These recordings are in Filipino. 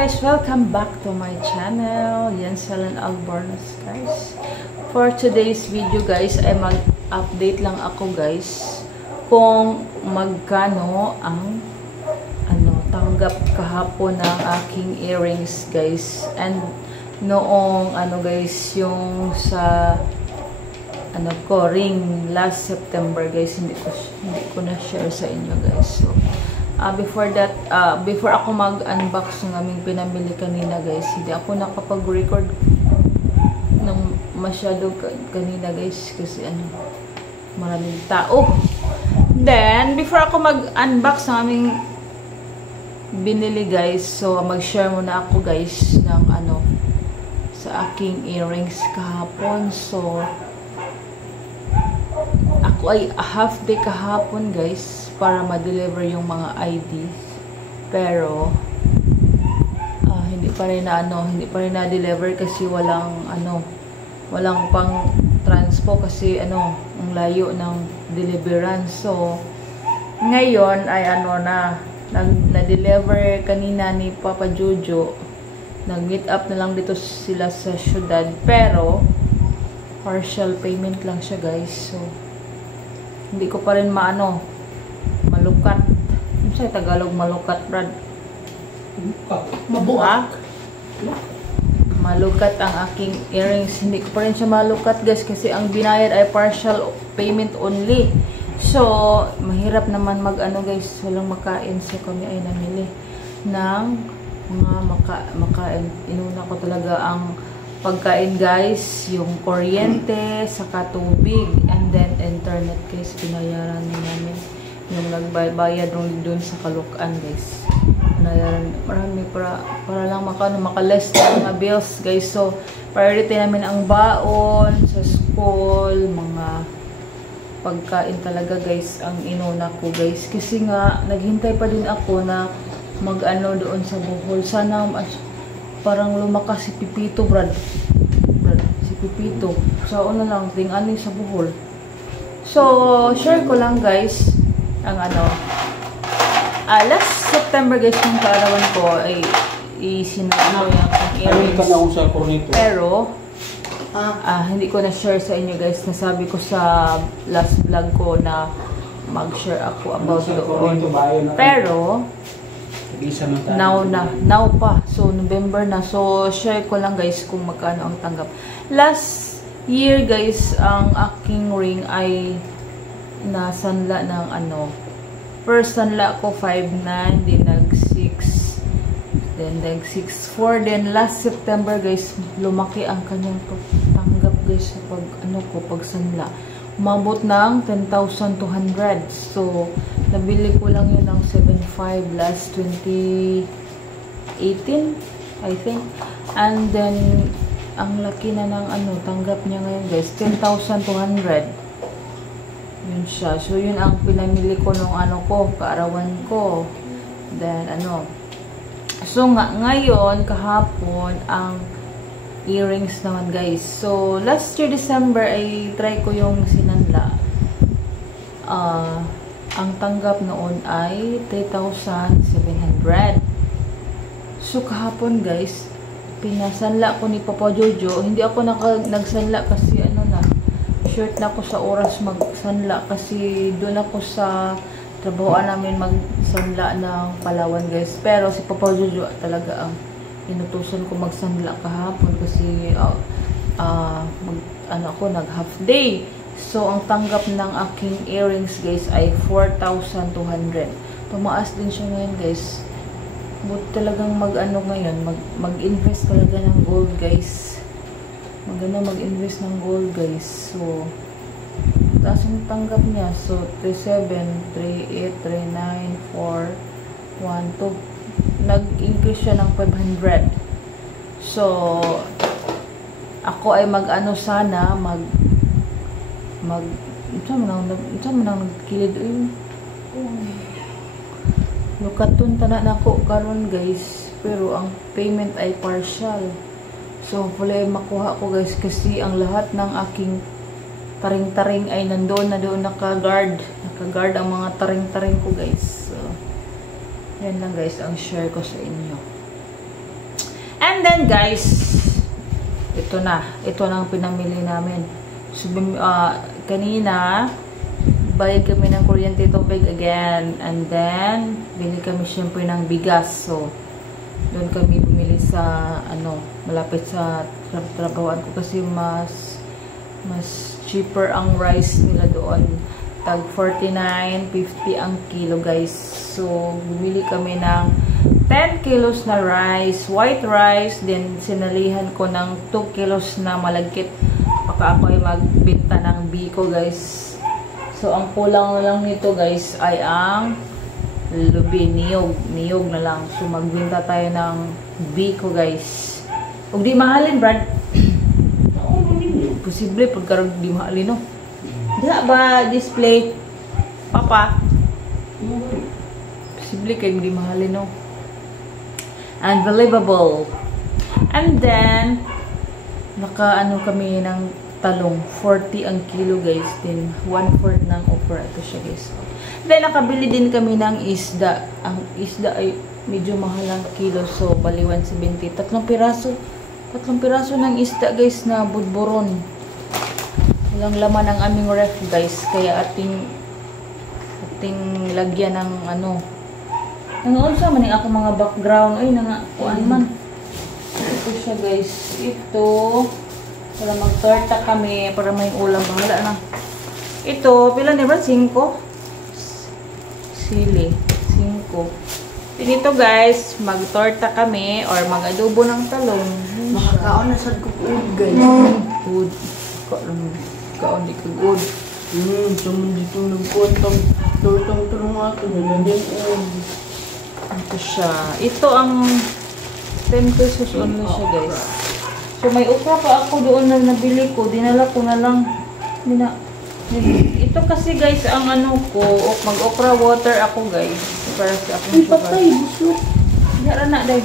guys! Welcome back to my channel. Yenselyn Albornoz guys. For today's video guys, ay mag-update lang ako guys kung magkano ang tanggap kahapon ng aking earrings guys. And noong guys, yung sa ring last September guys, hindi ko na share sa inyo guys. So before that, before ako mag-unbox ng aming pinamili kanina guys, hindi ako nakapag-record ng masyado kanina guys kasi maraming tao. Then before ako mag-unbox ng aming binili guys, so mag-share muna ako guys ng sa aking earrings kahapon. So ako ay half day kahapon guys para ma-deliver yung mga IDs, pero hindi pa rin na-deliver kasi walang pang transpo kasi ang layo ng deliverance. So ngayon ay na-deliver kanina ni Papa Jojo. Nag-meet up na lang dito sila sa syudad, pero partial payment lang siya guys. So hindi ko pa rin malukat. Ano sa Tagalog malukat, Brad? Mabuak. Malukat ang aking earrings. Hindi ko pa rin siya malukat guys kasi ang binayad ay partial payment only. So mahirap naman guys, walang makain. So kami ay namili ng mga makain. Inuna ko talaga ang pagkain guys, yung kuryente, saka tubig, and then internet guys, binayaran namin. Yung nagbayad doon sa Kalukan guys, binayaran marami para lang makaless na mga bills guys. So priority namin ang baon sa school, mga pagkain talaga guys ang inuna ko guys, kasi nga naghintay pa din ako na doon sa Bohol. Sana parang lumakas si Pipito, Brad. Si Pipito. So, lang, ting sa Bohol. So, share ko lang, guys, ang last September, guys, yung kaarawan ko, ay isinalo yung earrings. Pero, hindi ko na-share sa inyo, guys. Nasabi ko sa last vlog ko na mag-share ako about doon. Pero, now pa. So, November na. So, share ko lang guys kung magkano ang tanggap. Last year guys, ang aking ring ay nasanla ng first sanla ko 5'9", then nag-6, then nag-6'4", then last September guys, lumaki ang kanyang tanggap guys sa pag sanla. Umabot ng 10,200. So, nabili ko lang yun ng 7,500 last 2018, I think. And then, ang laki na ng tanggap niya ngayon guys, 10,200. Yun siya. So, yun ang pinamili ko nung kaarawan ko. Then, So, ngayon, kahapon, ang earrings naman guys. So last year December ay try ko yung sinanla. Ang tanggap noon ay 3,700. So kahapon guys, pinasanla ko ni Papa Jojo. Hindi ako nagsanla kasi short na ako sa oras magsanla kasi doon ako sa trabahoan namin magsanla ng Palawan guys. Pero si Papa Jojo talaga ang inutusan ko magsanla kahapon kasi nag half day. So ang tanggap ng aking earrings guys ay 4,200. Tumaas din siya ngayon guys. But talagang ngayon mag-invest talaga ng gold guys. Maganda mag-invest ng gold guys. So taas ang tanggap niya. So 37, 38, 39, 4, 1, 2. Nag-increase siya ng 500. So, ako ay sana nagkilid. Lukaton tanan ako karon guys, pero ang payment ay partial. So, hopefully ay makuha ko guys kasi ang lahat ng aking taring-taring ay nandoon na doon naka-guard ang mga taring-taring ko guys. So, yan lang guys ang share ko sa inyo. And then guys, ito na ang pinamili namin. So, kanina bayad kami ng kuryente, tubig again, and then bili kami syempre ng bigas. So doon kami bumili sa malapit sa trabahoan ko kasi mas cheaper ang rice nila doon. Tag 49.50 ang kilo guys. So bumili kami ng 10 kilos na rice, white rice, then sinalihan ko ng 2 kilos na malagkit. Baka ako ay magbenta ng biko guys. So ang kulang na lang nito guys ay ang lubi, niyog na lang. So magbenta tayo ng biko guys. Ug di mahalin Brad. Posible pagkarag di mahalin no. Diha ba display papa? Posible kay di mahalin no. Unbelievable. And then naka kami ng talong 40 ang kilo guys, then 1/4 ng okra ito siya guys. Then nakabili din kami ng isda. Ang isda ay medyo mahal ang kilo, so bali 170. Tatlong piraso ng isda guys na budburon. Walang laman ang aming ref guys, kaya ating lagyan ng nangunsa man yung ako mga background ay kuan man. Ito siya guys, ito para mag-torta kami, para may ulam. Bahala na. Ito, pila ni Brad? 5? Sili. 5. Dito guys, mag-torta kami or mag-adobo ng talong. Makakaon na sa good guys. Good. Kaon di ka good. Sumun dito nagkuntang tortang tulong ako. Nalagyan Ito siya. Ito ang 10 pesos only siya guys. So, may okra pa ako doon na nabili ko. Dinala ko na lang. Ito kasi guys, ang mag-okra water ako guys. Para sa akong sugar. Ay, patay. Busok. Dara na, day.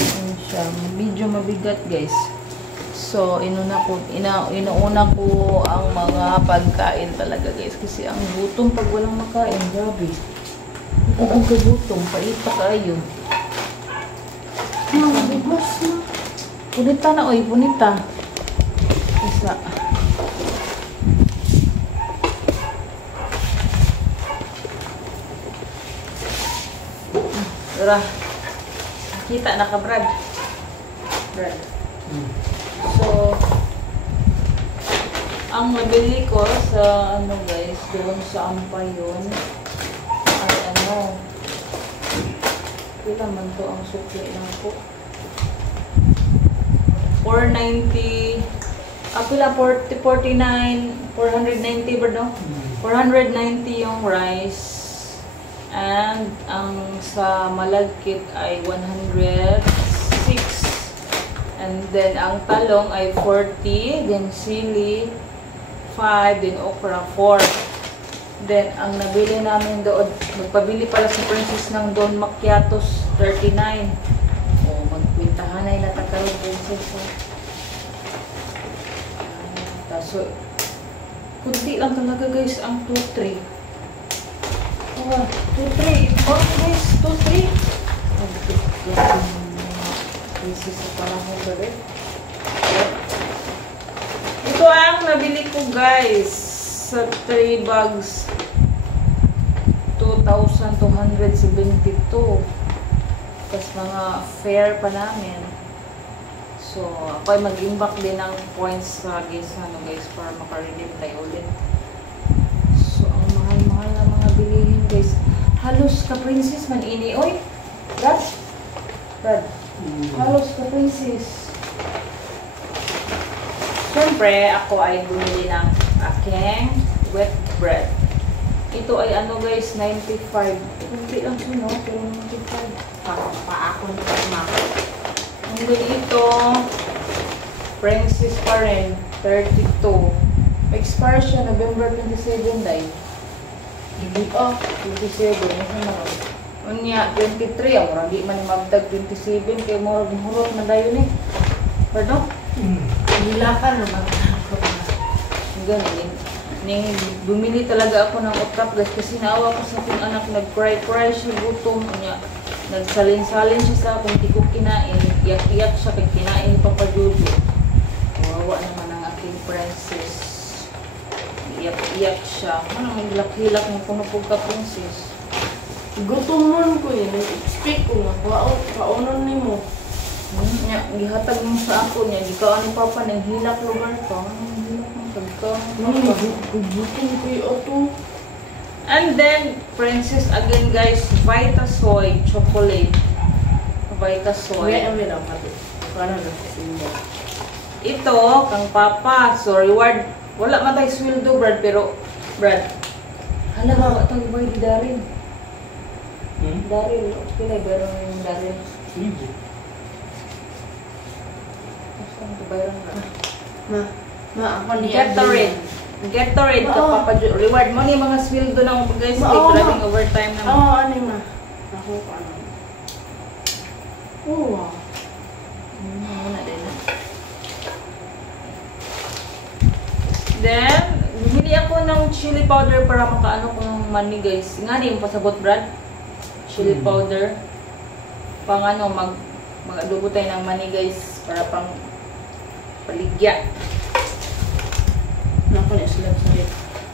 Ayan siya. Medyo mabigat guys. So, inuuna ko ang mga pagkain talaga guys. Kasi ang gutom pag walang makain. Grabe. Ang kagutom. Paita kayo. Bubos na. Punita na, oy, punita. Isa. Tara. Kita na ka, Brad. So, ang nabili ko sa, guys, doon sa Ampayon, ay kila man to ang sukli lang po. 490 pila 49 490 ba no? 490 yung rice, and ang sa malagkit ay 106, and then ang talong ay 40, then sili 5, then okra 4. Then ang nabili namin doon, magpabili pala si Princess ng Don Macchiatos 39. Magpintahan ay natakaroon Princess. So, kunti lang talaga guys ang 2-3. 2-3. Oh guys, 2-3. Princess sa panahon ba rin. Ito ang nabili ko guys sa 3 bags. 2,272. Tapos mga fair pa namin. So, ako ay mag-imbak din ng points sa guys, para makaredeem tayo ulit. So, ang mahal-mahal na mga bilihin guys. Halos ka Princess man ini. Oy! Brad? Halos ka Princess. Siyempre, ako ay bumili ng aking wet bread. Ito ay guys, 95. Hindi lang siya, no? Pero 95. Pa ako na pagmako. And then ito, Princess pa rin, 32. Expire siya, November 27 dahil. Hindi 27. Unya, 23. Ang mura, di man magdag 27. Kaya murot na dayo ni. Pardon? Hilakan naman. Ganun. Bumili talaga ako ng otrap guys kasi naawa ko sa aking anak, nag-cry siya, gutom niya. Nagsalin-salin siya sa akin, hindi ko kinain. Iyak-iyak siya kay kinain ni Papa Jojo. Kawawa naman ang aking princess. Iyak-iyak siya. Ano may hilak-hilak ng punupog ka, princess? Gutom mo ko yun. Nag-expect ko nga. Kaunon ni mo. Gihatag mo sa ako niya. Di ka ni Papa nang hilak lugar ka. Hilak mo ka. Gutom ko yung ato. And then, princess again guys, Vitasoy chocolate. Vitasoy. Lang pati. Para na sa sinyo. Ito, kang Papa. So, reward. Wala man tayo sweldo, Brad. Pero, Brad, hala ba ito yung boy di Daryl? Daryl. Pinay ba yung Daryl? Saan ito bayron ka? Ako ni Gatorade ka, Papa Jo. Reward mo ni mga sweldo ng guys. Grabbing overtime naman. Oo, ano ma? Ako pa ano. Oo. Muna din. Then, bumili ako ng chili powder para makaano ko ng money guys. Nga yung pasabot, Brad. Chili powder. Pang ano, mag-adobo tayo ng money guys. Para pang paligya.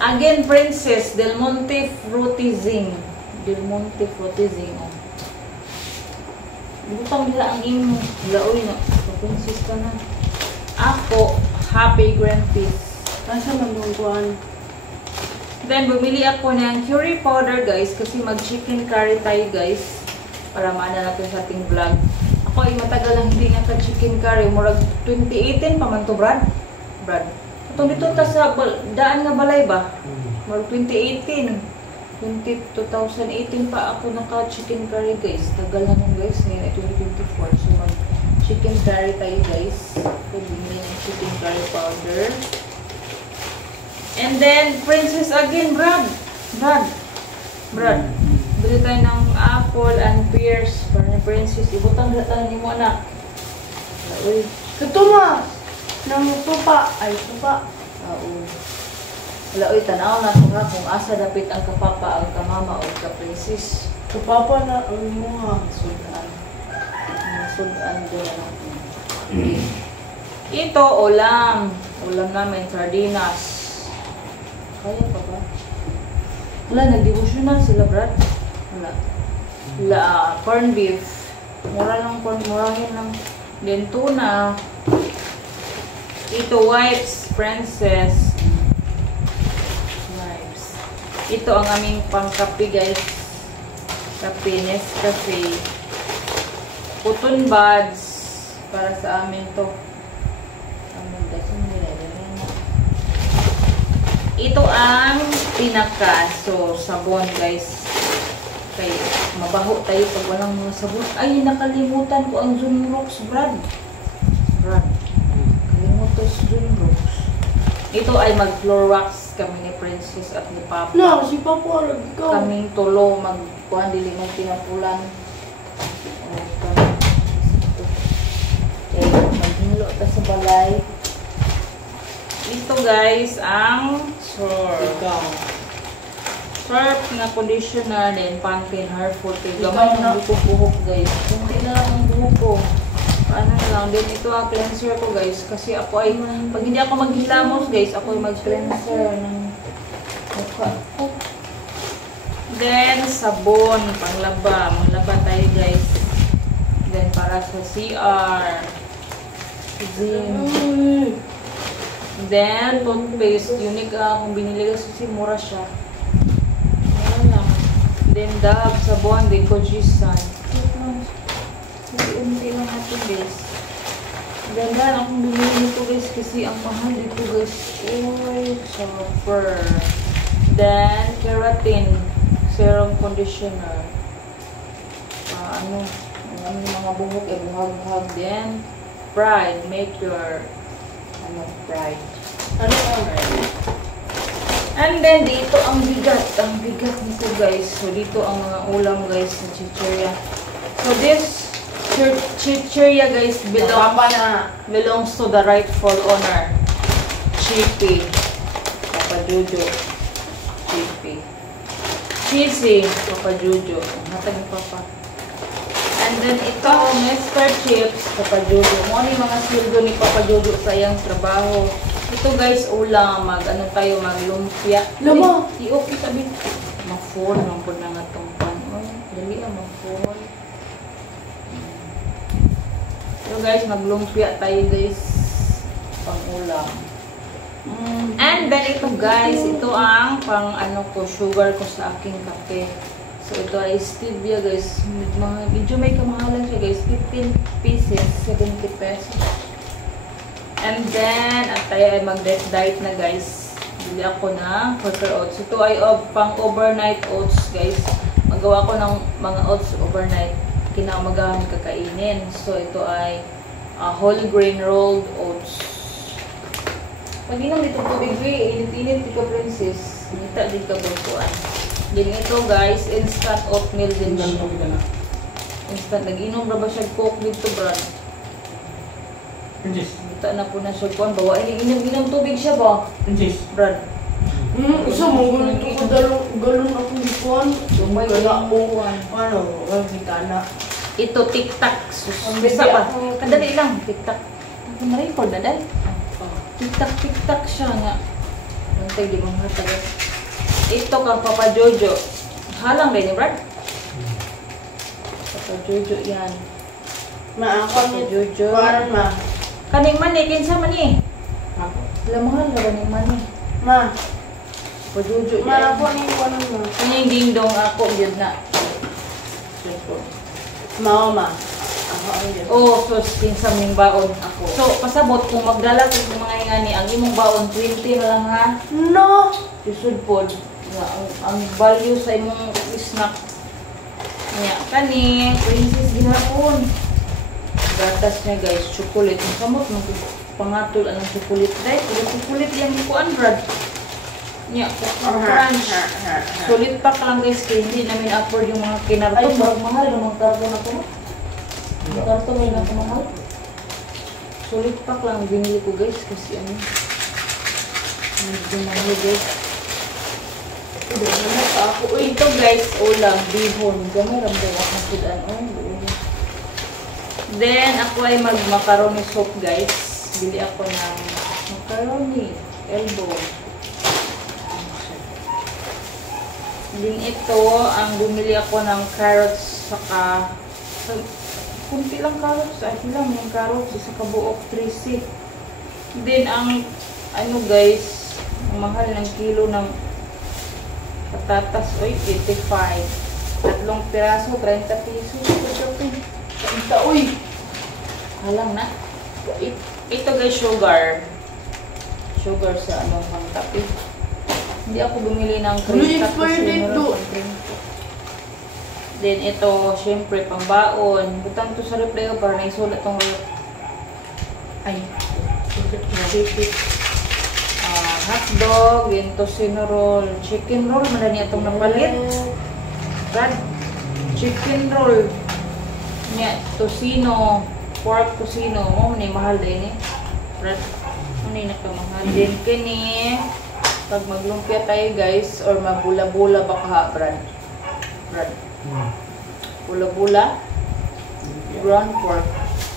Again, princess, Del Monte Fruity Zing. Del Monte Fruity Zing. Oh. Butang nila ang imo. Laoy na. Princess ka na. Ako, Happy Grand Peace. Nasa manungkuhan. Then, bumili ako ng curry powder, guys. Kasi mag-chicken curry tayo, guys. Para maana natin sa ating vlog. Ako ay matagal lang hindi naka-chicken curry. Murag 2018 pa man to, Brad. Itong dito ta sa daan nga balay ba? Murag 2018. 2018 pa ako naka-chicken curry, guys. Tagal na nun, guys. Ngayon ay 2024. So, mag-chicken curry tayo, guys. So, bumili ng chicken curry powder. And then, princess again, Brad. Bili tayo ng apple and pears para ni princess. Ibutang tayo ni mo, anak. Uy. Katuma! Nang tupa. Ay, tupa. Oo. Wala, uy, tanaw na ito ha. Kung asa dapit ang kapapa, ang kamama, o ka-princess. Kapapa na ang mga. Sudan din. Ito, ulam. Ulam namin, sardinas. Kaya pa ba? Wala, nag-devotional sila, Brad. Wala, corn beef. Murahin lang. Then, tuna. Ito, wipes, princess. Wipes. Ito ang aming pangkape, guys. Kape, Nescafe. Cotton buds. Para sa amin to. Ito ang pinaka. So, sabon, guys. Kaya, mabaho tayo pag walang mga sabon. Ay, nakalimutan ko ang Zunrox, Brad. Kalimutan si Zunrox. Ito ay mag-floor wax kami ni Princess at ni Papa. No, si Papa, ikaw. Kaming tulo, mag-kuhan, dili ng pinapulan. Okay, maghilo ta sa balay. Ito, guys, ang Surf na conditioner, then Pantene Hair Forte. Gamay ng buhok, guys. Hindi na lang ang buhok ko. Paano na lang. Then ito ang cleanser ko, guys. Kasi ako ay, pag hindi ako maghilamos, guys, ako ay mag-cleanser ng mukha ko. Then, sabon, panglaba. Manglaba tayo, guys. Then, para sa CR. Zin. Then, toothpaste. Unique kung binili kasi mura siya. Ayan lang. Then, Dove, sabon, then Kojisan. Unti lang natin, guys. Ganda akong bumili nito, guys, kasi ang mahal dito, guys. Oil, sulfur. Then, keratin. Serum conditioner. Ang mga buhok, buhag-buhag. Then, Pride. Make your Pride. And then, dito ang bigat. Ang bigat nito, guys. So, dito ang mga ulam, guys, na chichirya. So, this chichirya, guys, belongs to the rightful owner. Chippy. Papa Jojo. Chippy. Cheesy. Papa Jojo. Hatag ni Papa. And then ito, Mr. Chips, Papa Jojo. Mo ni mga sildo ni Papa Jojo sa iyang trabaho. Ito guys, ulam, ano tayo, maglumpia. Lama! I-okay sabi. Ma-phone, ma-phone na nga itong pan. Dali ang ma-phone. So guys, maglumpia tayo guys. Pang-ulam. And then ito guys, ito ang pang ano ko, sugar ko sa aking kape. So ito ay stevia guys. Medyo may kamahalan siya guys. 15 pieces, 70 pesos. And then, at tayo ay mag-diet na guys. Bili ako ng quarter oats. Ito ay pang overnight oats guys. Magawa ko ng mga oats overnight. Kinamagahan kakainin. So ito ay whole grain rolled oats. Pag inom dito tubig, init-init di ka princess. Nita di ka butuan. Din ito guys, instant oatmeal din siya. Instant, nag-inom ba siya coke dito brad? Princess. Nita na po na siya kuhan. Bawa, inom tubig siya ba? Princess. Brad. Isa mo, ganito ko galon ako likuan. Lumay Gala mo. kuhan. Ano, magkitana. Ito, tic-tac. Bisa pa. Kadali lang, tic-tac. Na-record na dahil. Tic-tac siya nga. Nantay, di mong hatagas. Ito ka, Papa Jojo. Halang rin ni Brad? Papa Jojo yan. Ma, ako Papa ni Jojo. Kuan, ma. Kaning mani, kinsa mani? Ako. Lamahal na kaning mani. Ma, Papa Jojo ma, yan. ako ni Kuan, ma. Kaning ding-dong ako, yun na. Ma, ma. Ako ang yun. Oh, so kinsam ning baon ako. So, pasabot kung magdala ko ng mga ingani, ang imong baon 20 na lang ha. No! Susud pod nga ang value sa imong snack. Nya kani princess gihapon. Gatas niya guys, chocolate. Ang samot mo pangatol anong chocolate dai, pero chocolate yang ikuan brad. Nya crunch. Solid pack lang guys, kaya hindi namin afford yung mga kinarton. Ay, mahal yung mga karton na po. Ang karton ay nakamahal. Solid pack lang binili ko guys kasi ano. Medyo mahal guys. Ito guys, ulam, bihon. Gamay ramday ako sudan. Then, ako ay mag-macaroni soup guys. Bili ako ng macaroni, elbow. Then ito, ang bumili ako ng carrots, saka kunti lang carrots, ay lang yung carrots, saka buok 3C. Then ang ano guys, ang mahal ng kilo ng patatas, oy, 85. Tatlong piraso, 30 pesos. Ito, uy! Halang na. Ito guys, sugar. Sugar sa ano, pang kape. Hindi ako bumili ng cream kasi meron pang cream. Then ito, syempre, pang baon. Butang to sa replay para naisulat tong ay, hotdog, yung tocino roll, chicken roll, madali itong napalit. Brad, chicken roll. Nya, tocino, pork tocino. Mo, muna mahal din eh. Brad, muna nakamahal din. Kini, pag maglumpia tayo guys, or mabula-bula baka ha, Brad. Brad. Bula-bula. Ground pork.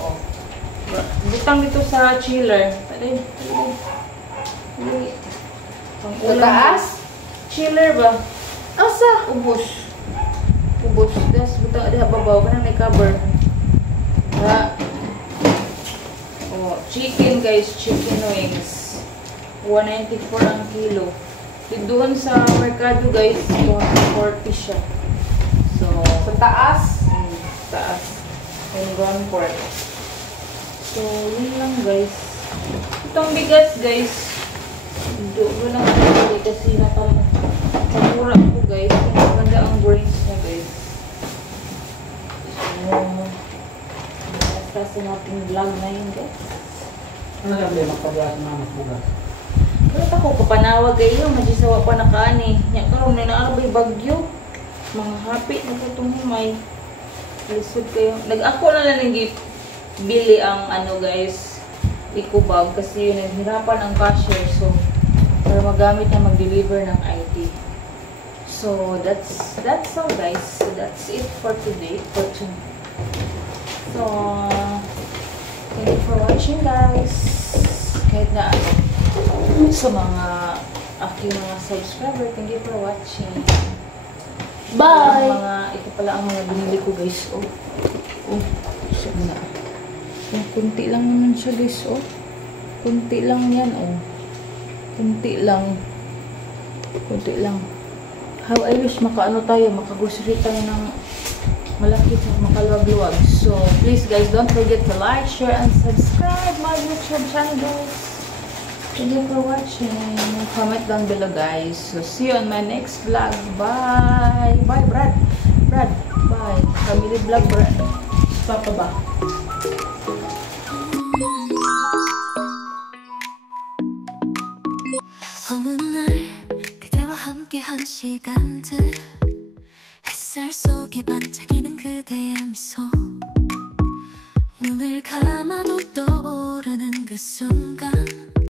Oh. Butang dito sa chiller. Tadi. Sa taas? Chiller ba? Asa? Ubos. Ubos. Das butang ada babaw ka na cover. Ha. Oh, chicken guys, chicken wings. 194 ang kilo. Doon sa merkado guys, 240 siya. So, Sa taas? taas. And ground pork. So, yun lang guys. Itong bigas guys, doon lang ako kasi nakamura ko guys. Maganda ang grains niya guys. So, basta sa nating vlog na yun guys. Ano lang din magpagawa sa mga bugas? Pero ako kapanawag kayo, magisawa pa na kaani. Nya karon na naarabay bagyo. Mga happy na po itong himay. Lisod kayo. Nag-ako na lang bili ang ano guys, ikubag kasi yun naghirapan ang cashier. So, para magamit na mag-deliver ng ID. So, that's all guys. So, that's it for today. So, thank you for watching guys. Kahit na sa mga aking mga subscriber, thank you for watching. Bye! Ito pala ang mga binili ko guys. Oh, siya na. Kunti lang naman siya guys. Oh, kunti lang yan. Oh, kunti lang. Kunti lang. How I wish makaano tayo, makagrocery tayo ng malaki sa makaluwag-luwag. So, please guys, don't forget to like, share, and subscribe my YouTube channel guys. Thank you for watching. Comment down below guys. So, see you on my next vlog. Bye! Bye, Brad! Brad! Bye! Family vlog, Brad. Papa ba? 어느 날 그대와 함께한 시간들 햇살 속에 반짝이는 그대의 미소 눈을 감아도 떠오르는 그 순간